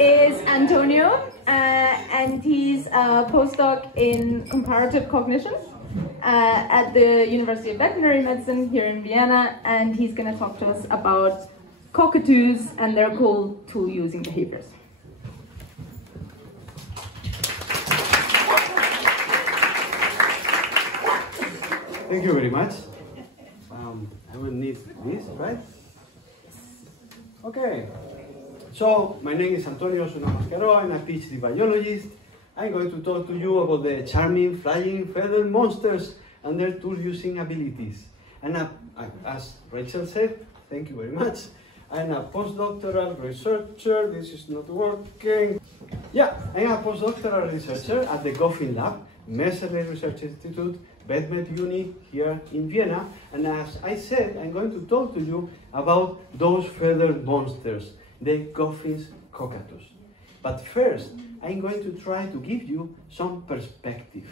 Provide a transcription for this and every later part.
is Antonio, and he's a postdoc in comparative cognition at the University of Veterinary Medicine here in Vienna, and he's going to talk to us about cockatoos and their cool tool-using behaviors. Thank you very much. I will need this, right? Okay. So, my name is Antonio Osuna Mascaró. I'm a PhD biologist. I'm going to talk to you about the charming flying feather monsters and their tool-using abilities. And as Rachel said, thank you very much. I'm a postdoctoral researcher. This is not working. Yeah, I'm a postdoctoral researcher at the Goffin lab, Mascaró Research Institute, VetMed Uni here in Vienna. And as I said, I'm going to talk to you about those feathered monsters, the Goffin's cockatoos. But first, I'm going to try to give you some perspective.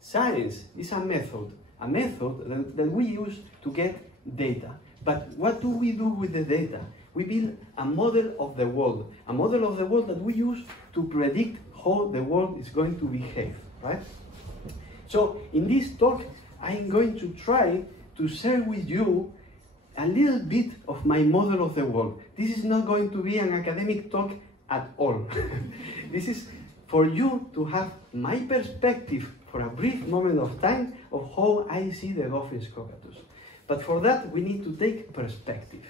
Science is a method that we use to get data. But what do we do with the data? We build a model of the world that we use to predict how the world is going to behave, right? So in this talk, I'm going to try to share with you a little bit of my model of the world. This is not going to be an academic talk at all. This is for you to have my perspective for a brief moment of time of how I see the Goffin's cockatoos. But for that, we need to take perspective.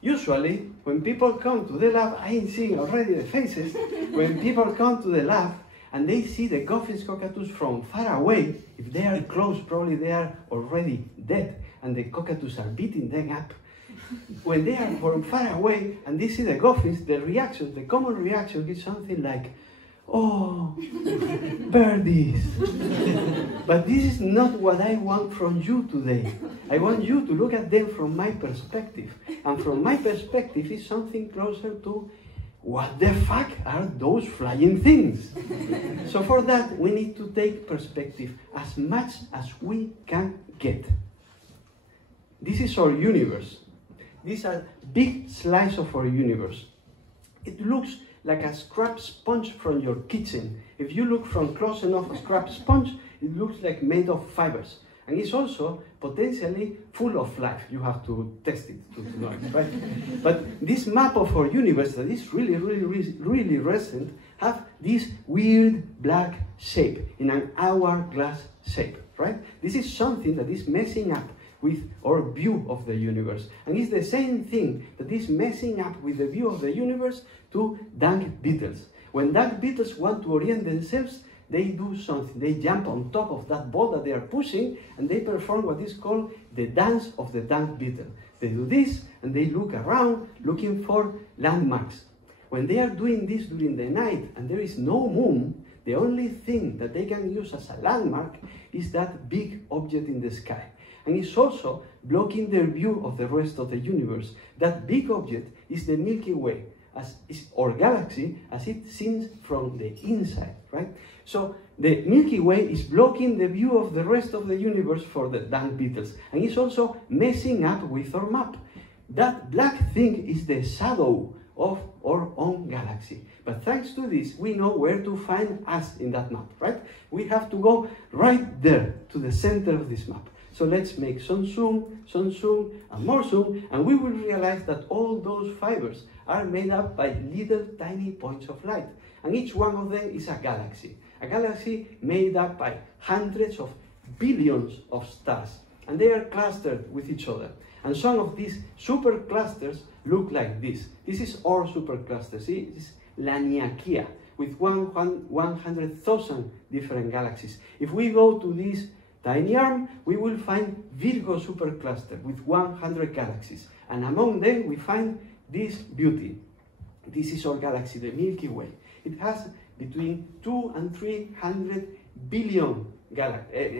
Usually, when people come to the lab, I am seeing already the faces, when people come to the lab and they see the Goffin's cockatoos from far away, if they are close, probably they are already dead and the cockatoos are beating them up. When they are from far away and they see the Goffins, the common reaction is something like, oh, birdies. But this is not what I want from you today. I want you to look at them from my perspective. And from my perspective is something closer to, what the fuck are those flying things? So for that, we need to take perspective as much as we can get. This is our universe. These are big slices of our universe. It looks like a scrap sponge from your kitchen. If you look from close enough, a scrap sponge, it looks like made of fibers. And it's also potentially full of life. You have to test it to know it, right? But this map of our universe that is really recent have this weird black shape in an hourglass shape, right? This is something that is messing up with our view of the universe. And it's the same thing that is messing up with the view of the universe to dung beetles. When dung beetles want to orient themselves, they do something. They jump on top of that ball that they are pushing and they perform what is called the dance of the dung beetle. They do this and they look around looking for landmarks. When they are doing this during the night and there is no moon, the only thing that they can use as a landmark is that big object in the sky. And it's also blocking their view of the rest of the universe. That big object is the Milky Way, or galaxy, as it seems from the inside, right? So the Milky Way is blocking the view of the rest of the universe for the dung beetles. And it's also messing up with our map. That black thing is the shadow of our own galaxy. But thanks to this, we know where to find us in that map, right? We have to go right there to the center of this map. So let's make some zoom, and more zoom, and we will realize that all those fibers are made up by little tiny points of light. And each one of them is a galaxy made up by hundreds of billions of stars. And they are clustered with each other. And some of these superclusters look like this. This is our supercluster. See, this is Laniakea with 100,000 different galaxies. If we go to this tiny arm, we will find Virgo supercluster with 100 galaxies. And among them, we find this beauty. This is our galaxy, the Milky Way. It has between 200 and 300 billion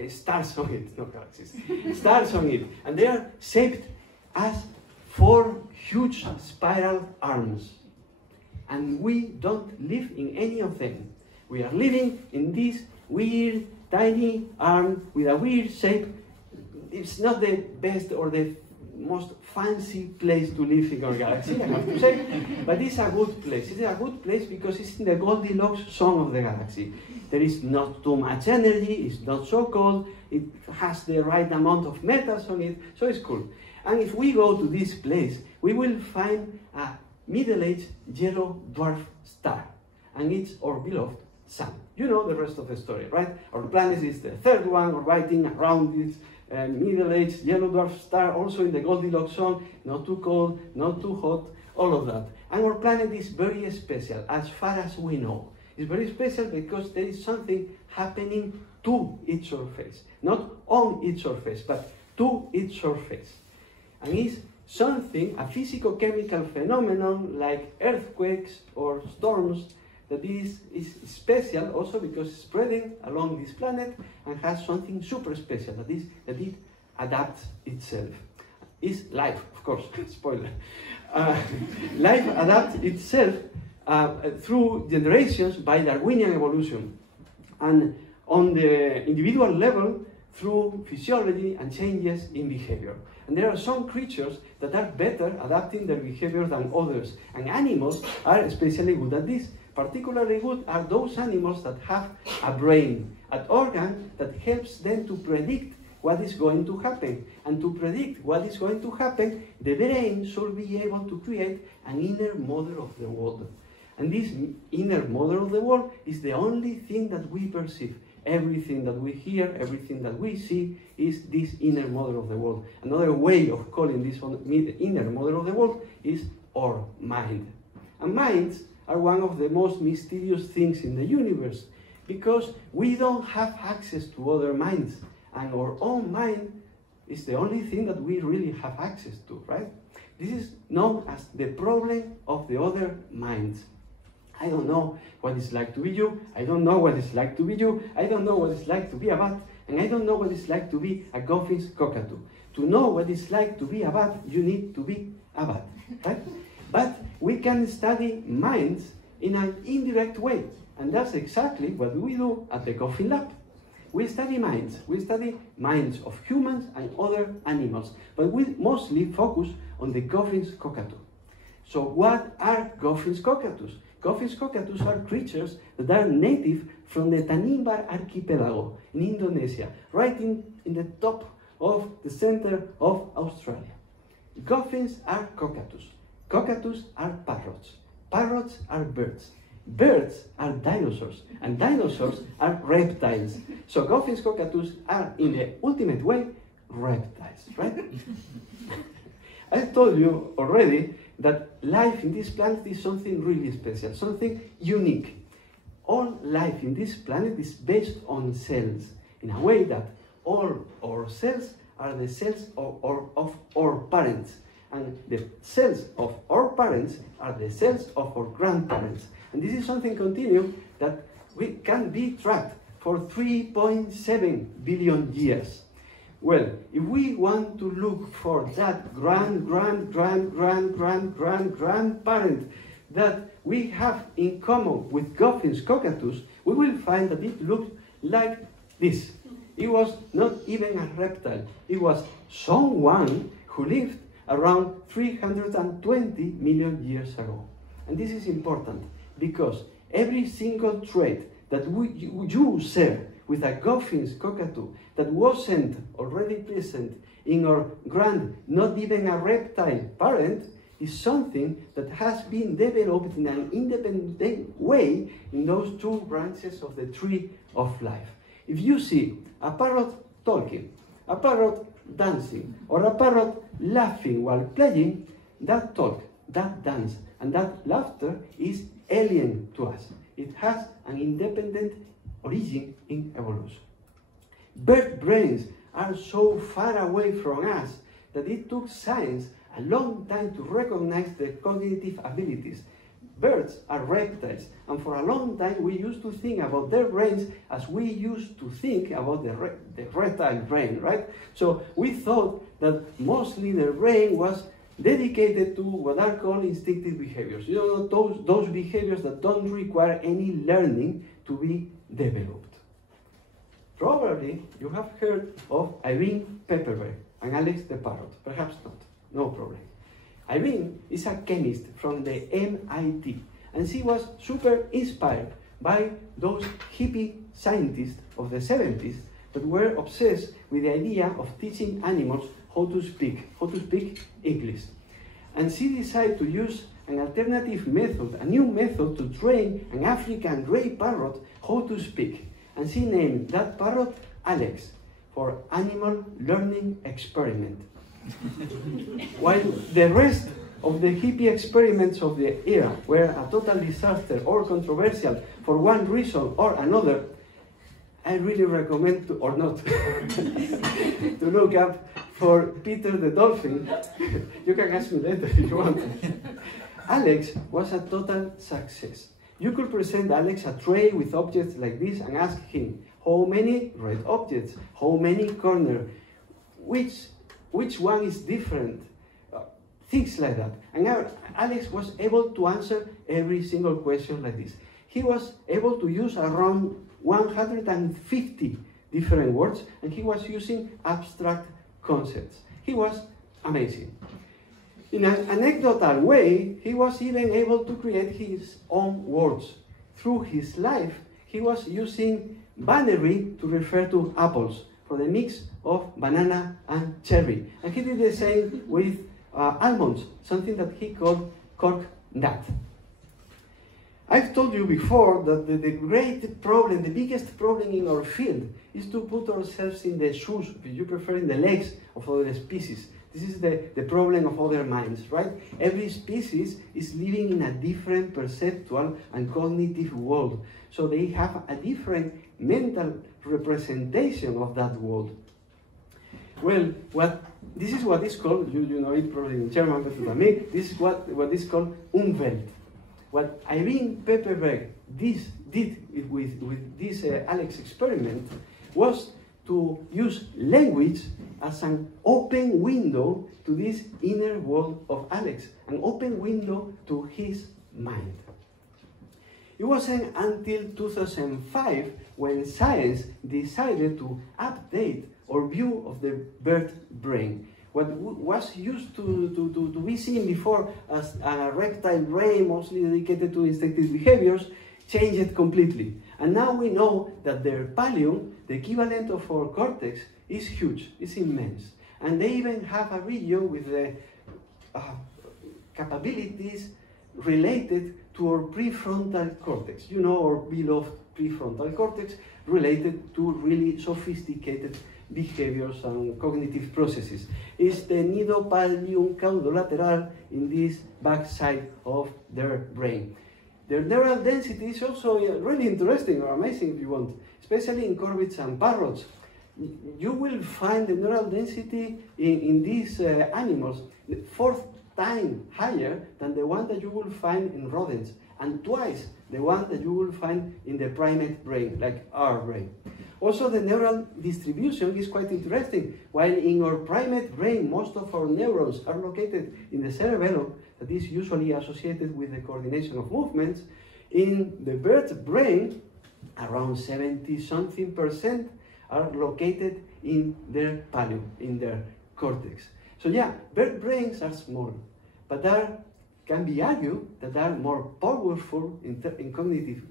stars on it, not galaxies, stars on it. And they are shaped as 4 huge spiral arms. And we don't live in any of them. We are living in this weird tiny arm with a weird shape. It's not the best or the most fancy place to live in our galaxy, I have to say, but it's a good place. It's a good place because it's in the Goldilocks zone of the galaxy. There is not too much energy, it's not so cold, it has the right amount of metals on it, so it's cool. And if we go to this place, we will find a middle-aged yellow dwarf star, and it's our beloved Sun. You know the rest of the story, right? Our planet is the third one orbiting around this middle-aged yellow dwarf star, also in the Goldilocks zone, not too cold, not too hot, all of that. And our planet is very special, as far as we know. It's very special because there is something happening to its surface. Not on its surface, but to its surface. And it's something, a physico-chemical phenomenon like earthquakes or storms, that is special also because it's spreading along this planet and has something super special, that it adapts itself. It's life, of course, spoiler. Life adapts itself through generations by Darwinian evolution, and on the individual level through physiology and changes in behavior. And there are some creatures that are better adapting their behavior than others, and animals are especially good at this. Particularly good are those animals that have a brain, an organ that helps them to predict what is going to happen. And to predict what is going to happen, the brain should be able to create an inner model of the world. And this inner model of the world is the only thing that we perceive. Everything that we hear, everything that we see is this inner model of the world. Another way of calling this inner model of the world is our mind. And minds are one of the most mysterious things in the universe because we don't have access to other minds, and our own mind is the only thing that we really have access to, right? This is known as the problem of the other minds. I don't know what it's like to be you, I don't know what it's like to be you, I don't know what it's like to be a bat, and I don't know what it's like to be a Goffin's cockatoo. To know what it's like to be a bat, you need to be a bat, right? But we can study minds in an indirect way, and that's exactly what we do at the Goffin lab. We study minds of humans and other animals, but we mostly focus on the Goffin's cockatoo. So what are Goffin's cockatoos? Goffin's cockatoos are creatures that are native from the Tanimbar archipelago in Indonesia, right in the top of the center of Australia. Goffins are cockatoos. Cockatoos are parrots. Parrots are birds. Birds are dinosaurs. And dinosaurs are reptiles. So Goffin's cockatoos are, in the ultimate way, reptiles, right? I told you already that life in this planet is something really special, something unique. All life in this planet is based on cells, in a way that all our cells are the cells of our parents. And the cells of our parents are the cells of our grandparents. And this is something continuous that we can be tracked for 3.7 billion years. Well, if we want to look for that grandparent that we have in common with Goffin's cockatoos, we will find that it looked like this. It was not even a reptile. It was someone who lived around 320 million years ago. And this is important because every single trait that you share with a Goffin's cockatoo that wasn't already present in our not even a reptile parent is something that has been developed in an independent way in those two branches of the tree of life. If you see a parrot talking, a parrot dancing, or a parrot laughing while playing, that talk, that dance, and that laughter is alien to us. It has an independent origin in evolution. Bird brains are so far away from us that it took science a long time to recognize their cognitive abilities. Birds are reptiles, and for a long time we used to think about their brains as we used to think about the reptile brain, right? So we thought that mostly their brain was dedicated to what are called instinctive behaviors. You know, those behaviors that don't require any learning to be developed. Probably you have heard of Irene Pepperberg and Alex the parrot, perhaps not. no problem. Irene is a chemist from the MIT, and she was super inspired by those hippie scientists of the 70s that were obsessed with the idea of teaching animals how to speak English. And she decided to use an alternative method, a new method to train an African grey parrot how to speak. And she named that parrot Alex for Animal Learning Experiment. While the rest of the hippie experiments of the era were a total disaster or controversial for one reason or another, I really recommend to, or not, to look up for Peter the dolphin. You can ask me later if you want. Alex was a total success. You could present Alex a tray with objects like this and ask him, how many red objects? How many corners? Which one is different? Things like that. And Alex was able to answer every single question like this. He was able to use around 150 different words, and he was using abstract concepts. He was amazing. In an anecdotal way, he was even able to create his own words. Through his life, he was using binary to refer to apples, for the mix of banana and cherry. And he did the same with almonds, something that he called cork nut. I've told you before that the great problem, the biggest problem in our field is to put ourselves in the shoes, if you prefer, in the legs of other species. This is the problem of other minds, right? Every species is living in a different perceptual and cognitive world. So they have a different mental representation of that world. Well, this is what is called, you know it probably in German, but to me, this is what is called Umwelt. What Irene Pepperberg did with this Alex experiment was to use language as an open window to this inner world of Alex, an open window to his mind. It wasn't until 2005 when science decided to update our view of the bird brain. What was used to be seen before as a reptile brain, mostly dedicated to instinctive behaviors, changed completely. And now we know that their pallium, the equivalent of our cortex, is huge, it's immense. And they even have a region with the capabilities related to our prefrontal cortex. You know, our beloved prefrontal cortex related to really sophisticated behaviors and cognitive processes. It's the nidopallium caudolateral in this backside of their brain. Their neural density is also really interesting or amazing if you want, especially in corvids and parrots. You will find the neural density in these animals 4 times higher than the one that you will find in rodents, and twice the one that you will find in the primate brain, like our brain. Also, the neural distribution is quite interesting. While in our primate brain, most of our neurons are located in the cerebellum, that is usually associated with the coordination of movements, in the bird brain, around 70-something% are located in their pallium, in their cortex. So yeah, bird brains are small, but can be argued that they are more powerful in cognitive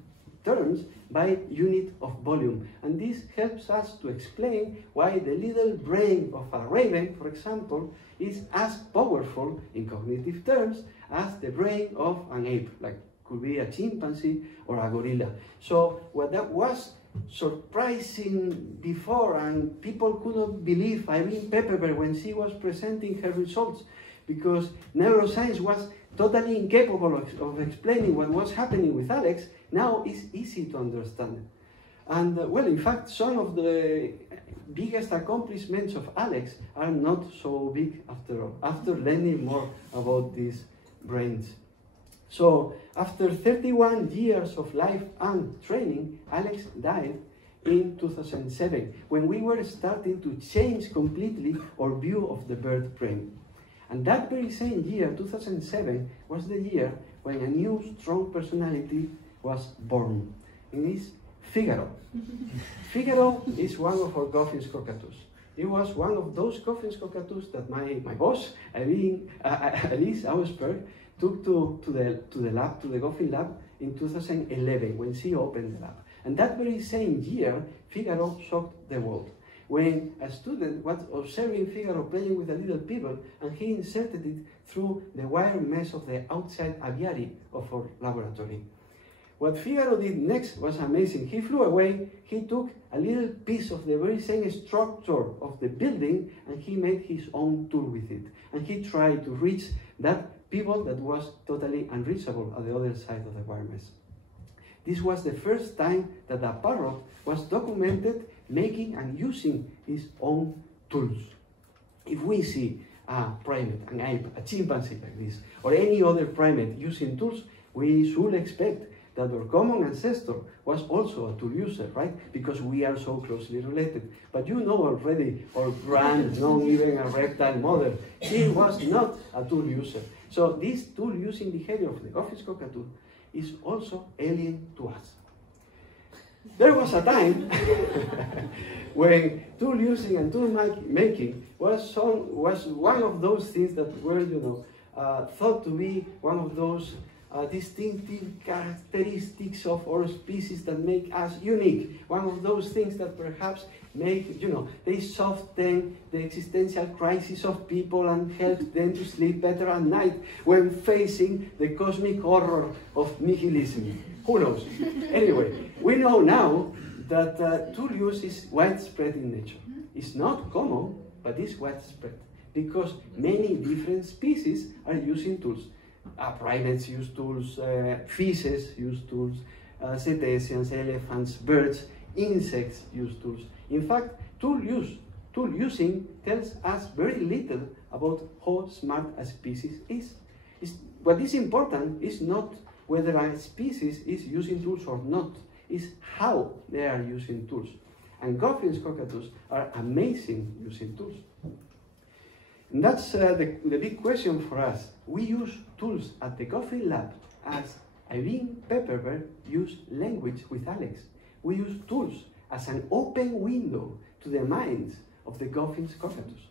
terms by unit of volume. And this helps us to explain why the little brain of a raven, for example, is as powerful in cognitive terms as the brain of an ape, like could be a chimpanzee or a gorilla. So what that was surprising before, and people could not believe Irene Pepperberg when she was presenting her results, because neuroscience was totally incapable of explaining what was happening with Alex. Now it's easy to understand. And well, in fact, some of the biggest accomplishments of Alex are not so big after all, after learning more about these brains. So after 31 years of life and training, Alex died in 2007, when we were starting to change completely our view of the bird brain. And that very same year, 2007, was the year when a new strong personality was born. And it's Figaro. Figaro is one of our Goffin's cockatoos. It was one of those Goffin's cockatoos that my boss, Alice Ausberg, took to the lab, to the Goffin lab in 2011 when she opened the lab. And that very same year, Figaro shocked the world when a student was observing Figaro playing with the little people, and he inserted it through the wire mesh of the outside aviary of our laboratory. What Figaro did next was amazing. He flew away, he took a little piece of the very same structure of the building, and he made his own tool with it. And he tried to reach that pivot that was totally unreachable at the other side of the wire mesh. This was the first time that a parrot was documented making and using his own tools. If we see a primate, an ape, a chimpanzee like this, or any other primate using tools, we should expect that our common ancestor was also a tool user, right? Because we are so closely related. But you know already, our grand, not even a reptile mother, she was not a tool user. So this tool using behavior of the Goffin's cockatoo is also alien to us. There was a time when tool using and tool making was one of those things that were, thought to be one of those distinctive characteristics of our species that make us unique. One of those things that perhaps make, they soften the existential crisis of people and help them to sleep better at night when facing the cosmic horror of nihilism. Who knows? Anyway, we know now that tool use is widespread in nature. It's not common, but it's widespread because many different species are using tools. Primates use tools, fishes use tools, cetaceans, elephants, birds, insects use tools. In fact, tool using tells us very little about how smart a species is. What is important is not whether a species is using tools or not, is how they are using tools. And Goffin's cockatoos are amazing using tools. And that's the big question for us. We use tools at the Goffin lab as Irene Pepperberg used language with Alex. We use tools as an open window to the minds of the Goffin's cockatoos.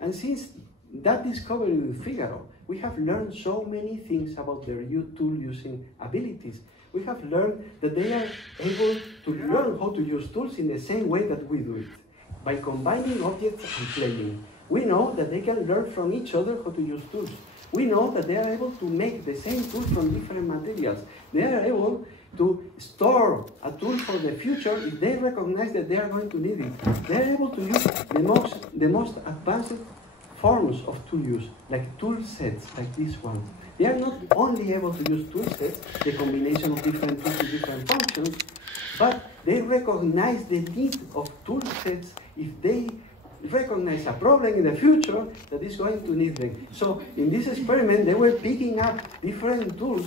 And since that discovery with Figaro, we have learned so many things about their tool-using abilities. We have learned that they are able to learn how to use tools in the same way that we do it, by combining objects and playing. We know that they can learn from each other how to use tools. We know that they are able to make the same tool from different materials. They are able to store a tool for the future if they recognize that they are going to need it. They are able to use the most advanced forms of tool use, like tool sets, like this one. They are not only able to use tool sets, the combination of different tools with different functions, but they recognize the need of tool sets if they recognize a problem in the future that is going to need them. So in this experiment, they were picking up different tools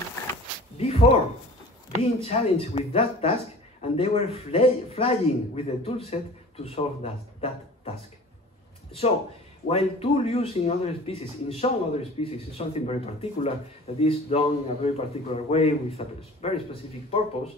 before being challenged with that task, and they were flying with the tool set to solve that task. So while tool use in other species, in some other species, is something very particular that is done in a very particular way with a very specific purpose,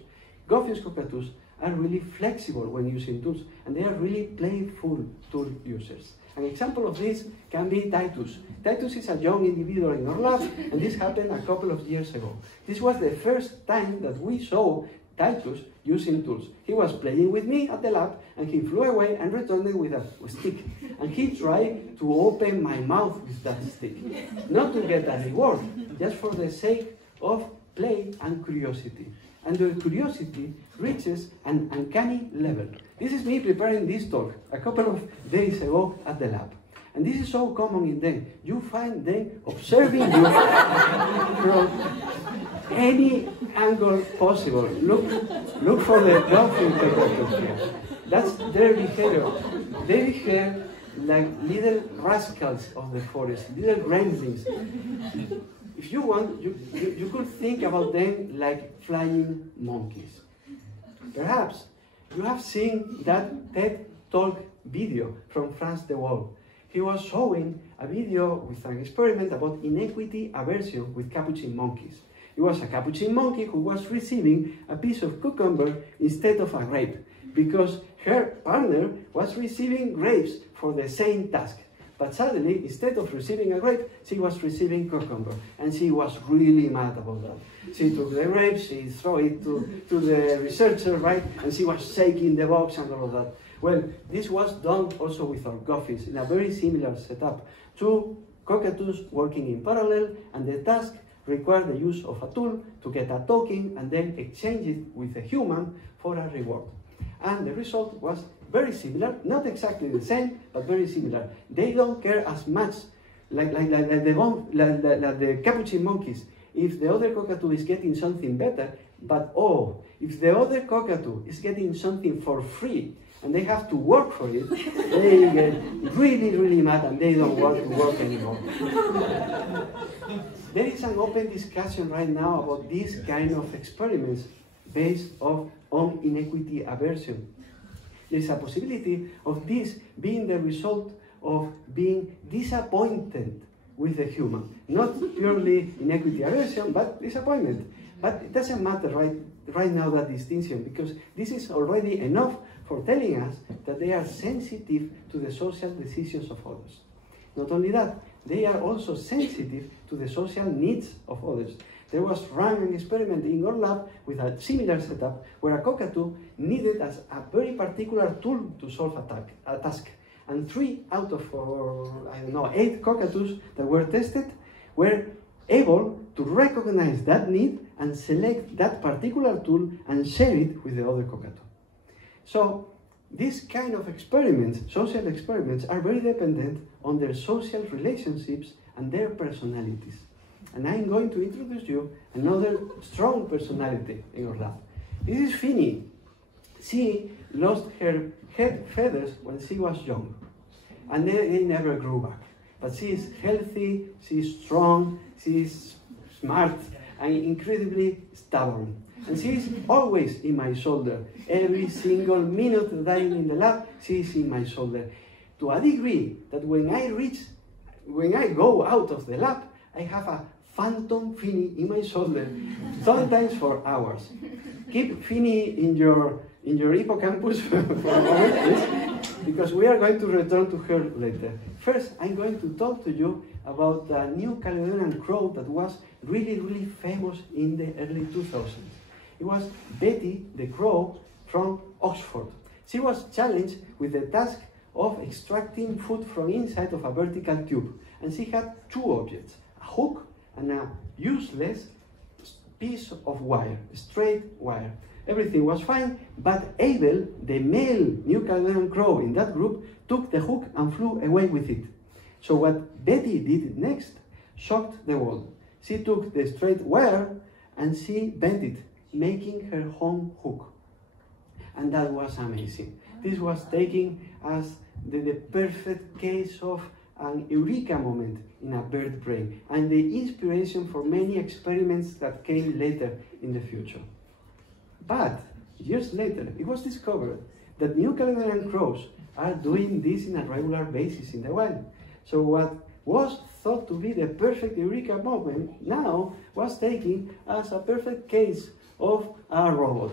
Goffin's cockatoos are really flexible when using tools, and they are really playful tool users. An example of this can be Titus. Titus is a young individual in our lab, and this happened a couple of years ago. This was the first time that we saw Titus using tools. He was playing with me at the lab, and he flew away and returned with a stick. And he tried to open my mouth with that stick. Not to get a reward, just for the sake of play and curiosity. And the curiosity reaches an uncanny level. This is me preparing this talk a couple of days ago at the lab. And this is so common in them. You find them observing you from any angle possible. Look for the Goffin cockatoos here. That's their behavior. They behave like little rascals of the forest, little gremlins. If you want, you could think about them like flying monkeys. Perhaps you have seen that TED Talk video from France the Wall. He was showing a video with an experiment about inequity aversion with capuchin monkeys. It was a capuchin monkey who was receiving a piece of cucumber instead of a grape. because her partner was receiving grapes for the same task. But suddenly, instead of receiving a grape, she was receiving cucumber. And she was really mad about that. She took the grapes, she threw it to the researcher, right? And she was shaking the box and all of that. Well, this was done also with our Goffins in a very similar setup. Two cockatoos working in parallel, and the task required the use of a tool to get a token and then exchange it with a human for a reward. And the result was very similar, not exactly the same, but very similar. They don't care as much, like the capuchin monkeys, if the other cockatoo is getting something better, but oh, if the other cockatoo is getting something for free, and they have to work for it, they get really, really mad and they don't want to work anymore. There is an open discussion right now about these kind of experiments based on inequity aversion. There is a possibility of this being the result of being disappointed with the human. Not purely inequity aversion, but disappointment. But it doesn't matter right now, that distinction, because this is already enough for telling us that they are sensitive to the social decisions of others. Not only that, they are also sensitive to the social needs of others. There was run an experiment in our lab with a similar setup where a cockatoo needed a very particular tool to solve a task. And 3 out of, 8 cockatoos that were tested were able to recognize that need and select that particular tool and share it with the other cockatoo. So these kind of experiments, social experiments, are very dependent on their social relationships and their personalities. And I'm going to introduce you another strong personality in our lab. This is Finny. She lost her head feathers when she was young, and they never grew back. But she is healthy, she is strong, she is smart, and incredibly stubborn. And she is always in my shoulder. Every single minute that I'm in the lab, she is in my shoulder. To a degree that when I go out of the lab, I have a phantom Finny in my shoulder, sometimes for hours. Keep Finny in your hippocampus for a moment, please, because we are going to return to her later. First, I'm going to talk to you about the New Caledonian crow that was really, really famous in the early 2000s. It was Betty the crow from Oxford. She was challenged with the task of extracting food from inside of a vertical tube. And she had 2 objects, a hook and a useless piece of wire, straight wire. Everything was fine, but Abel, the male New Caledonian crow in that group, took the hook and flew away with it. So what Betty did next shocked the world. She took the straight wire and she bent it, making her own hook. And that was amazing. This was taken as the perfect case of an eureka moment in a bird brain, and the inspiration for many experiments that came later in the future. But years later, it was discovered that New Caledonian crows are doing this in a regular basis in the wild. So what was thought to be the perfect eureka moment now was taken as a perfect case of a robot,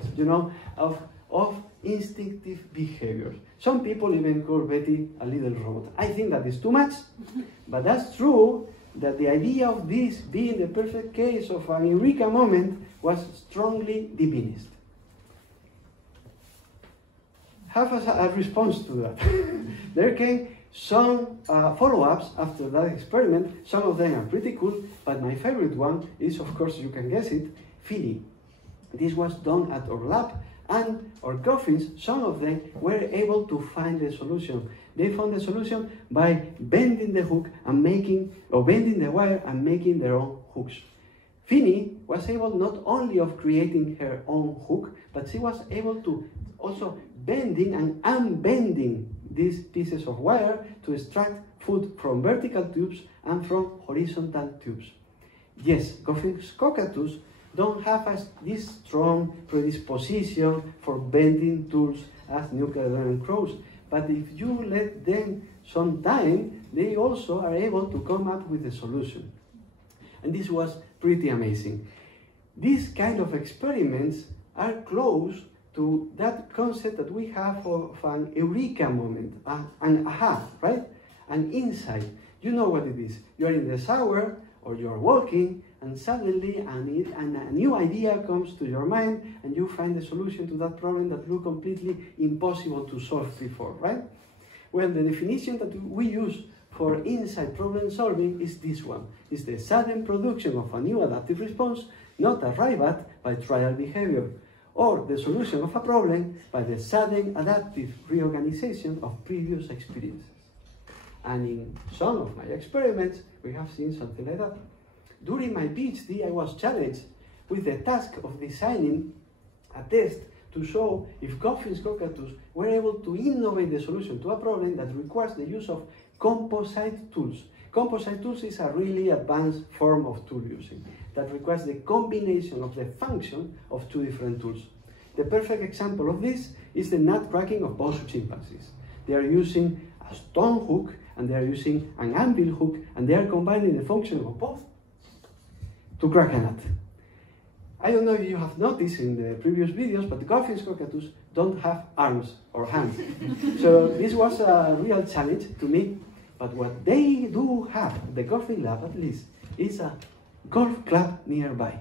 of instinctive behavior. Some people even call Betty a little robot. I think that is too much, but that's true that the idea of this being the perfect case of an eureka moment was strongly diminished. Have a response to that. There came some follow-ups after that experiment. Some of them are pretty cool, but my favorite one is, of course, you can guess it, Finny. This was done at our lab, and our Goffins, some of them were able to find the solution. They found the solution by bending the hook and bending the wire and making their own hooks. Finny was able not only of creating her own hook, but she was able to also bending and unbending these pieces of wire to extract food from vertical tubes and from horizontal tubes. Yes, Goffin's cockatoos don't have this strong predisposition for bending tools as New Caledonian crows, but if you let them some time, they also are able to come up with a solution. And this was pretty amazing. These kind of experiments are close to that concept that we have of an eureka moment, an aha, right? An insight. You know what it is. You're in the shower or you're walking, and suddenly a new idea comes to your mind, and you find the solution to that problem that looked completely impossible to solve before, right? Well, the definition that we use for insight problem solving is this one. It's the sudden production of a new adaptive response, not arrived at by trial behavior, or the solution of a problem by the sudden adaptive reorganization of previous experiences. And in some of my experiments, we have seen something like that. During my PhD, I was challenged with the task of designing a test to show if Goffin's cockatoos were able to innovate the solution to a problem that requires the use of composite tools. Composite tools is a really advanced form of tool using that requires the combination of the function of two different tools. The perfect example of this is the nut cracking of both chimpanzees. They are using a stone hook and they are using an anvil hook, and they are combining the function of both to crack a nut. I don't know if you have noticed in the previous videos, but the Goffin's cockatoos don't have arms or hands. So this was a real challenge to me. But what they do have, the Goffin lab at least, is a golf club nearby.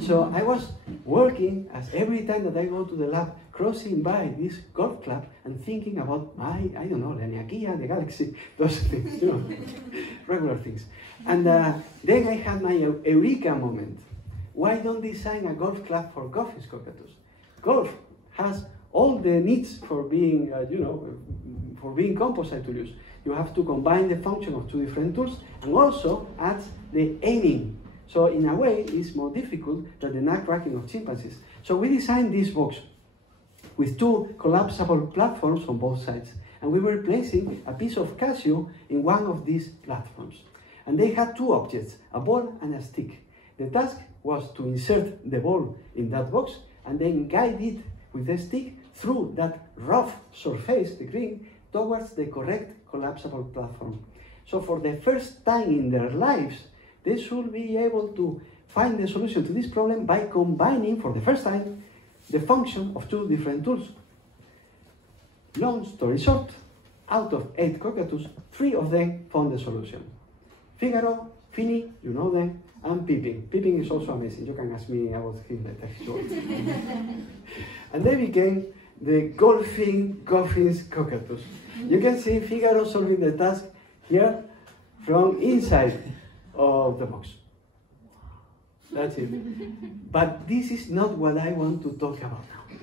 So I was working as every time that I go to the lab, crossing by this golf club and thinking about I don't know, the Niakia, the galaxy, those things, you know, regular things. And then I had my eureka moment. Why don't design a golf club for Goffin's cockatoos? Golf has all the needs for being, for being composite to use. You have to combine the function of two different tools, and also add the aiming. So in a way, it's more difficult than the nut cracking of chimpanzees. So we designed this box with two collapsible platforms on both sides, and we were placing a piece of cashew in one of these platforms. And they had two objects, a ball and a stick. The task was to insert the ball in that box and then guide it with the stick through that rough surface, the green, towards the correct collapsible platform. So for the first time in their lives, they should be able to find the solution to this problem by combining, for the first time, the function of two different tools. Long story short, out of 8 cockatoos, 3 of them found the solution. Figaro, Finny, you know them, and Pippin. Pippin is also amazing. You can ask me about him later. Sure. And they became the Goffin's cockatoos. You can see Figaro solving the task here from inside of the box. That's it. But this is not what I want to talk about now.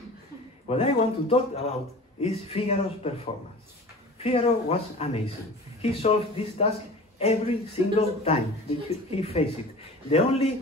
What I want to talk about is Figaro's performance. Figaro was amazing. He solved this task every single time he faced it. The only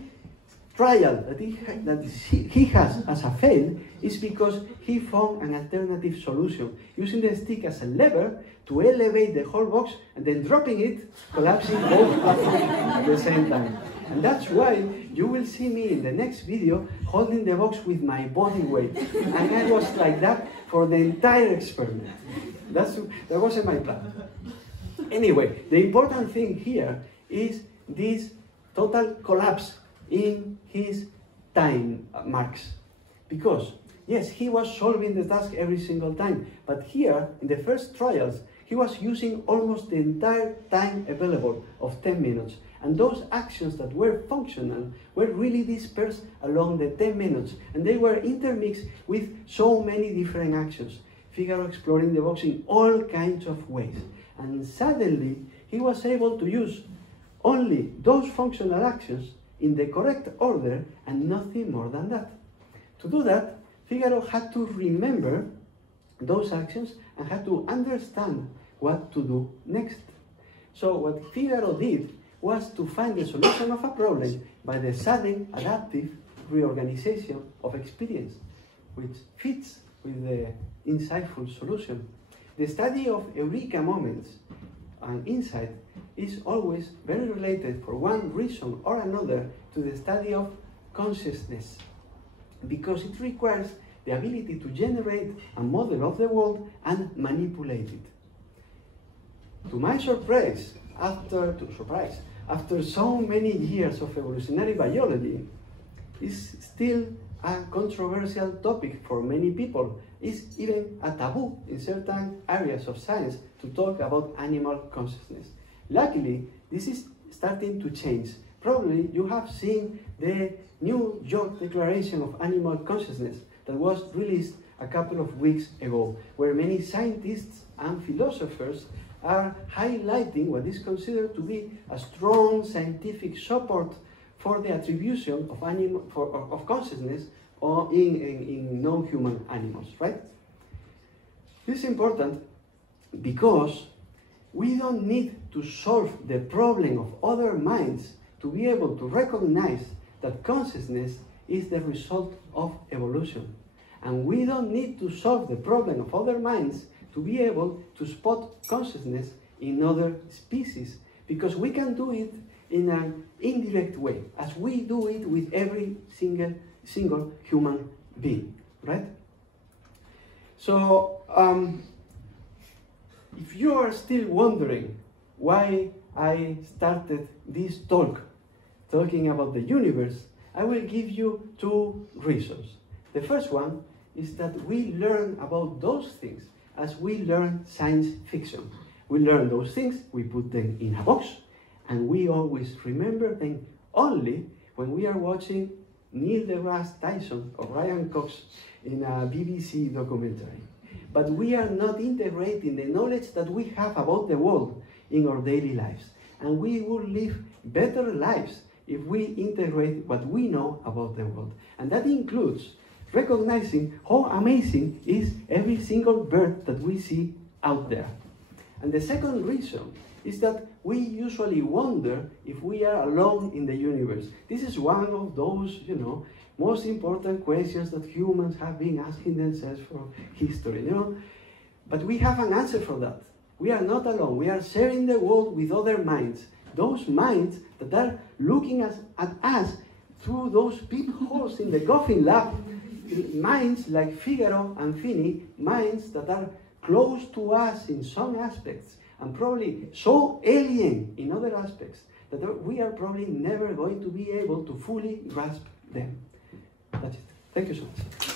trial that he has as a fail is because he found an alternative solution, using the stick as a lever to elevate the whole box and then dropping it, collapsing both platforms at the same time. And that's why you will see me in the next video holding the box with my body weight. And I was like that for the entire experiment. That wasn't my plan. Anyway, the important thing here is this total collapse in his time marks. Because, yes, he was solving the task every single time, but here, in the first trials, he was using almost the entire time available of 10 minutes. And those actions that were functional were really dispersed along the 10 minutes, and they were intermixed with so many different actions. Figaro exploring the box in all kinds of ways. And suddenly, he was able to use only those functional actions in the correct order and nothing more than that. To do that, Figaro had to remember those actions and had to understand what to do next. So what Figaro did was to find the solution of a problem by the sudden adaptive reorganization of experience, which fits with the insightful solution. The study of eureka moments and insight is always very related, for one reason or another, to the study of consciousness, because it requires the ability to generate a model of the world and manipulate it. To my surprise, after so many years of evolutionary biology, it's still a controversial topic for many people. It's even a taboo in certain areas of science to talk about animal consciousness. Luckily, this is starting to change. Probably you have seen the New York Declaration of Animal Consciousness that was released a couple of weeks ago, where many scientists and philosophers are highlighting what is considered to be a strong scientific support for the attribution of consciousness in non-human animals, right? This is important because we don't need to solve the problem of other minds to be able to recognize that consciousness is the result of evolution. And we don't need to solve the problem of other minds to be able to spot consciousness in other species, because we can do it in an indirect way, as we do it with every single human being, right? So, if you are still wondering why I started this talking about the universe, I will give you two reasons. The first one is that we learn about those things as we learn science fiction. We learn those things, we put them in a box, and we always remember them only when we are watching Neil deGrasse Tyson or Ryan Cox in a BBC documentary. But we are not integrating the knowledge that we have about the world in our daily lives. And we will live better lives if we integrate what we know about the world. And that includes recognizing how amazing is every single bird that we see out there. And the second reason is that we usually wonder if we are alone in the universe. This is one of those, most important questions that humans have been asking themselves for history, But we have an answer for that. We are not alone. We are sharing the world with other minds. Those minds that are looking at us through those peepholes in the Goffin lab. Minds like Figaro and Finney, minds that are close to us in some aspects, and probably so alien in other aspects that we are probably never going to be able to fully grasp them. That's it. Thank you so much.